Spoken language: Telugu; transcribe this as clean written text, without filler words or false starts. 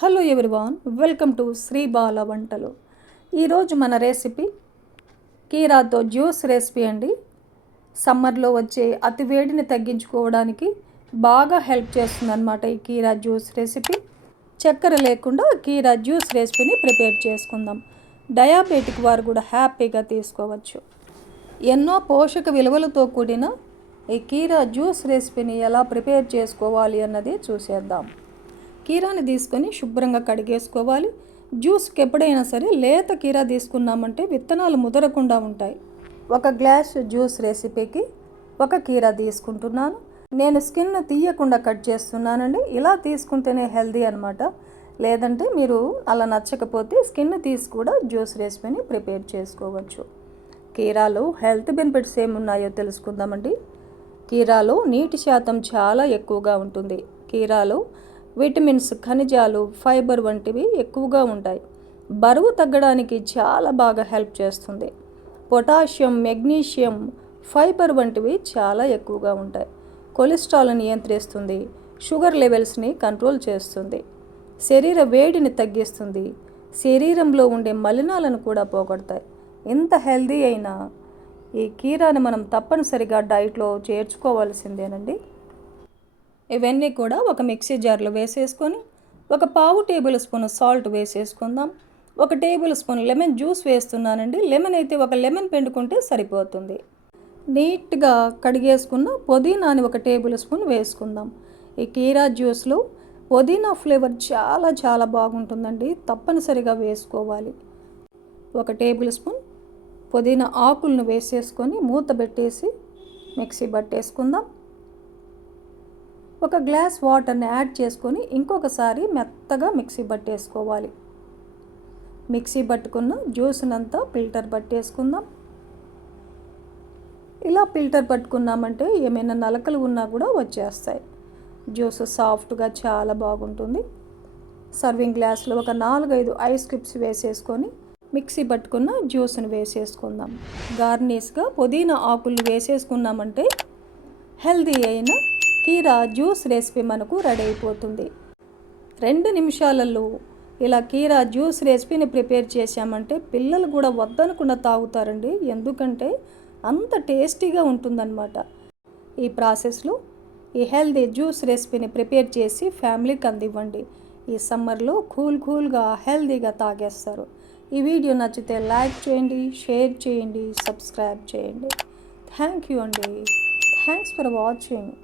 Hello everyone, welcome to Sri Bala Vantalu. ఈరోజు మన రెసిపీ కీరాతో జ్యూస్ రెసిపీ అండి. సమ్మర్లో వచ్చే అతి వేడిని తగ్గించుకోవడానికి బాగా హెల్ప్ చేస్తుంది అన్నమాట ఈ కీరా జ్యూస్ రెసిపీ. చక్కెర లేకుండా కీరా జ్యూస్ రెసిపీని ప్రిపేర్ చేసుకుందాం. డయాబెటిక్ వారు కూడా హ్యాపీగా తీసుకోవచ్చు. ఎన్నో పోషక విలువలతో కూడిన ఈ కీరా జ్యూస్ రెసిపీని ఎలా ప్రిపేర్ చేసుకోవాలి అన్నది చూసేద్దాం. కీరాని తీసుకొని శుభ్రంగా కడిగేసుకోవాలి. జ్యూస్కి ఎప్పుడైనా సరే లేత కీరా తీసుకున్నామంటే విత్తనాలు ముదరకుండా ఉంటాయి. ఒక గ్లాస్ జ్యూస్ రెసిపీకి ఒక కీరా తీసుకుంటున్నాను. నేను స్కిన్ తీయకుండా కట్ చేస్తున్నానండి. ఇలా తీసుకుంటేనే హెల్దీ అనమాట. లేదంటే మీరు అలా నచ్చకపోతే స్కిన్ తీసి కూడా జ్యూస్ రెసిపీని ప్రిపేర్ చేసుకోవచ్చు. కీరాలో హెల్త్ బెనిఫిట్స్ ఏమున్నాయో తెలుసుకుందామండి. కీరాలో నీటి శాతం చాలా ఎక్కువగా ఉంటుంది. కీరాలో విటమిన్స్, ఖనిజాలు, ఫైబర్ వంటివి ఎక్కువగా ఉంటాయి. బరువు తగ్గడానికి చాలా బాగా హెల్ప్ చేస్తుంది. పొటాషియం, మెగ్నీషియం, ఫైబర్ వంటివి చాలా ఎక్కువగా ఉంటాయి. కొలెస్ట్రాల్ని నియంత్రిస్తుంది. షుగర్ లెవెల్స్ని కంట్రోల్ చేస్తుంది. శరీర వేడిని తగ్గిస్తుంది. శరీరంలో ఉండే మలినాలను కూడా పోగొడతాయి. ఎంత హెల్దీ అయినా ఈ కీరాని మనం తప్పనిసరిగా డైట్లో చేర్చుకోవాల్సిందేనండి. ఇవన్నీ కూడా ఒక మిక్సీ జార్లో వేసేసుకొని ఒక పావు టేబుల్ స్పూన్ సాల్ట్ వేసేసుకుందాం. ఒక టేబుల్ స్పూన్ లెమన్ జ్యూస్ వేస్తున్నానండి. లెమన్ అయితే ఒక లెమన్ పిండుకుంటే సరిపోతుంది. నీట్గా కడిగేసుకున్న పుదీనాని ఒక టేబుల్ స్పూన్ వేసుకుందాం. ఈ కీరా జ్యూస్లో పుదీనా ఫ్లేవర్ చాలా చాలా బాగుంటుందండి. తప్పనిసరిగా వేసుకోవాలి. ఒక టేబుల్ స్పూన్ పుదీనా ఆకులను వేసేసుకొని మూత పెట్టేసి మిక్సీ పట్టేసుకుందాం. ఒక గ్లాస్ వాటర్ని యాడ్ చేసుకొని ఇంకొకసారి మెత్తగా మిక్సీ పట్టేసుకోవాలి. మిక్సీ పట్టుకున్న జ్యూస్నంతా ఫిల్టర్ పట్టేసుకుందాం. ఇలా ఫిల్టర్ పట్టుకున్నామంటే ఏమైనా నలకలు ఉన్నా కూడా వచ్చేస్తాయి. జ్యూస్ సాఫ్ట్గా చాలా బాగుంటుంది. సర్వింగ్ గ్లాస్లో ఒక 4-5 ఐస్ క్యూబ్స్ వేసేసుకొని మిక్సీ పట్టుకున్న జ్యూస్ని వేసేసుకుందాం. గార్నిష్గా పుదీనా ఆకులు వేసేసుకున్నామంటే హెల్దీ అయిన కీరా జ్యూస్ రెసిపీ మనకు రెడీ అయిపోతుంది. 2 నిమిషాలలో ఇలా కీరా జ్యూస్ రెసిపీని ప్రిపేర్ చేసామంటే పిల్లలు కూడా వద్దనకుండా తాగుతారండి. ఎందుకంటే అంత టేస్టీగా ఉంటుందన్నమాట. ఈ ప్రాసెస్లో ఈ హెల్దీ జ్యూస్ రెసిపీని ప్రిపేర్ చేసి ఫ్యామిలీకి అందివ్వండి. ఈ సమ్మర్లో కూల్గా హెల్దీగా తాగేస్తారు. ఈ వీడియో నచ్చితే లైక్ చేయండి, షేర్ చేయండి, సబ్స్క్రైబ్ చేయండి. థ్యాంక్ యూ అండి. Thanks for watching.